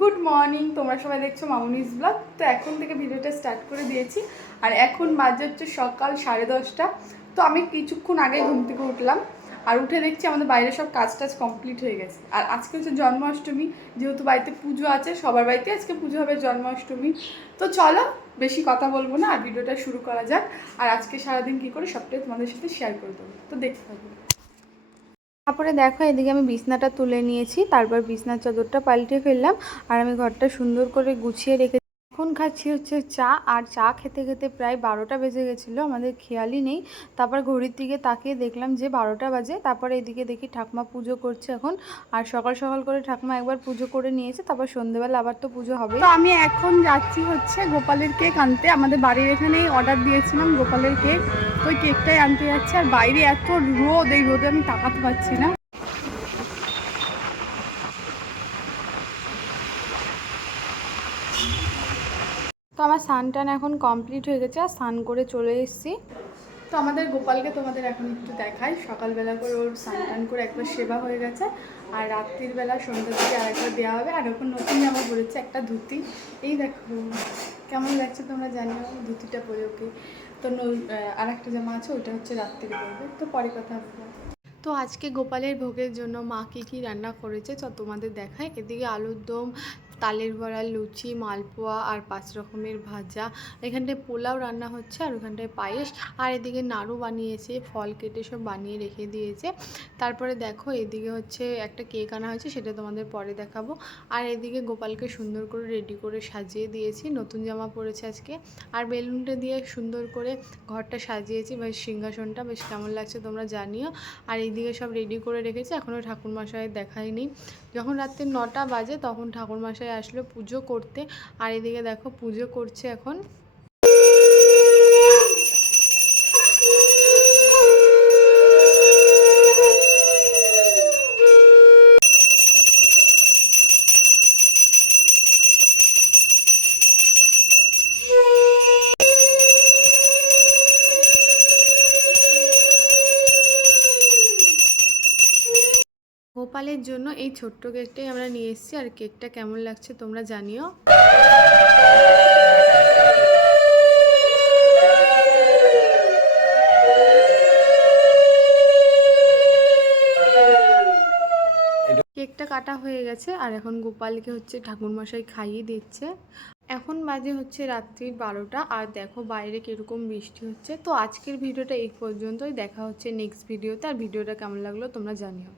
Good morning তোমরা সবাই দেখছ মামুনিস ব্লগ। তো এখন থেকে ভিডিওটা স্টার্ট করে দিয়েছি। আর এখন বাজে হচ্ছে সকাল সাড়ে দশটা। তো আমি কিছুক্ষণ আগে ঘুম থেকে উঠলাম। আর উঠে দেখছি আমাদের বাইরে সব কাজ টাজ কমপ্লিট হয়ে গেছে। আর আজকে হচ্ছে জন্মাষ্টমী, যেহেতু বাড়িতে পুজো আছে, সবার বাড়িতে আজকে পুজো হবে জন্মাষ্টমী। তো চলো, বেশি কথা বলব না, আর ভিডিওটা শুরু করা যাক। আর আজকে সারাদিন কী করে সবটাই তোমাদের সাথে শেয়ার করে দেবো। তো দেখতে থাকব তারপরে দেখো এদিকে আমি বিছনাটা তুলে নিয়েছি, তারপর বিছনার চাদরটা পাল্টে ফেললাম আর আমি ঘরটা সুন্দর করে গুছিয়ে রেখে এখন খাচ্ছি হচ্ছে চা, আর চা খেতে খেতে প্রায় বারোটা বেজে গেছিল, আমাদের খেয়ালই নেই। তারপর ঘড়ির দিকে তাকিয়ে দেখলাম যে বারোটা বাজে, তারপরে এদিকে দেখি ঠাকুমা পুজো করছে এখন, আর সকাল সকাল করে ঠাকুমা একবার পুজো করে নিয়েছে, তারপর সন্ধেবেলা আবার তো পুজো হবে। তো আমি এখন যাচ্ছি হচ্ছে গোপালের কেক আনতে, আমাদের বাড়ির এখানেই অর্ডার দিয়েছিলাম গোপালের কেক। ওই কেকটাই আনতে যাচ্ছে আর বাইরে এত রোদ এই রোদে আমি তাকাতে পারছি না। তো আমার স্নান টান এখন কমপ্লিট হয়ে গেছে আর স্নান করে চলে এসেছি। তো আমাদের গোপালকে তোমাদের এখন একটু দেখাই। সকালবেলা করে ওর স্নান টান করে একবার সেবা হয়ে গেছে আর রাত্রির বেলা সন্ধ্যার দিকে আরেকবার দেওয়া হবে। আর এখন নতুন জামা পড়েছে একটা ধুতি। এই দেখো কেমন লাগছে তোমরা জানিও ধুতিটা পরে ওকে। তো আর একটা জামা আছে, ওইটা হচ্ছে রাত্রিরে পরবে। তো পরে কথা হবে তো আজকে গোপালের ভোগের জন্য মা কী কী রান্না করেছে তো তোমাদের দেখায় এদিকে আলুর দম তালের বড়া, লুচি, মালপোয়া আর পাঁচ রকমের ভাজা। এখানটায় পোলাও রান্না হচ্ছে আর ওখানটায় পায়েস। আর এদিকে নাড়ু বানিয়েছে, ফল কেটে সব বানিয়ে রেখে দিয়েছে। তারপরে দেখো এদিকে হচ্ছে একটা কেক আনা হয়েছে, সেটা তোমাদের পরে দেখাবো। আর এদিকে গোপালকে সুন্দর করে রেডি করে সাজিয়ে দিয়েছি, নতুন জামা পরেছে আজকে। আর বেলুনটা দিয়ে সুন্দর করে ঘরটা সাজিয়েছি, বেশ সিংহাসনটা, বেশ কেমন লাগছে তোমরা জানিও। আর এইদিকে সব রেডি করে রেখেছি এখনও ঠাকুরমশাই দেখায়নি। যখন রাত্রে নটা বাজে, তখন ঠাকুরমশাই আসলো পুজো করতে। আর এদিকে দেখো পুজো করছে এখন গোপালের জন্য এই ছোট্ট কেকটাই আমরা নিয়ে এসেছি, আর কেকটা কেমন লাগছে তোমরা জানিও। কেকটা কাটা হয়ে গেছে, আর এখন গোপালকে হচ্ছে ঠাকুরমশাই খাইয়ে দিচ্ছে। এখন বাজে হচ্ছে রাত্রির বারোটা, আর দেখো বাইরে কীরকম বৃষ্টি হচ্ছে। তো আজকের ভিডিওটা এই পর্যন্তই, দেখা হচ্ছে নেক্সট ভিডিওতে আর ভিডিওটা কেমন লাগল তোমরা জানিও।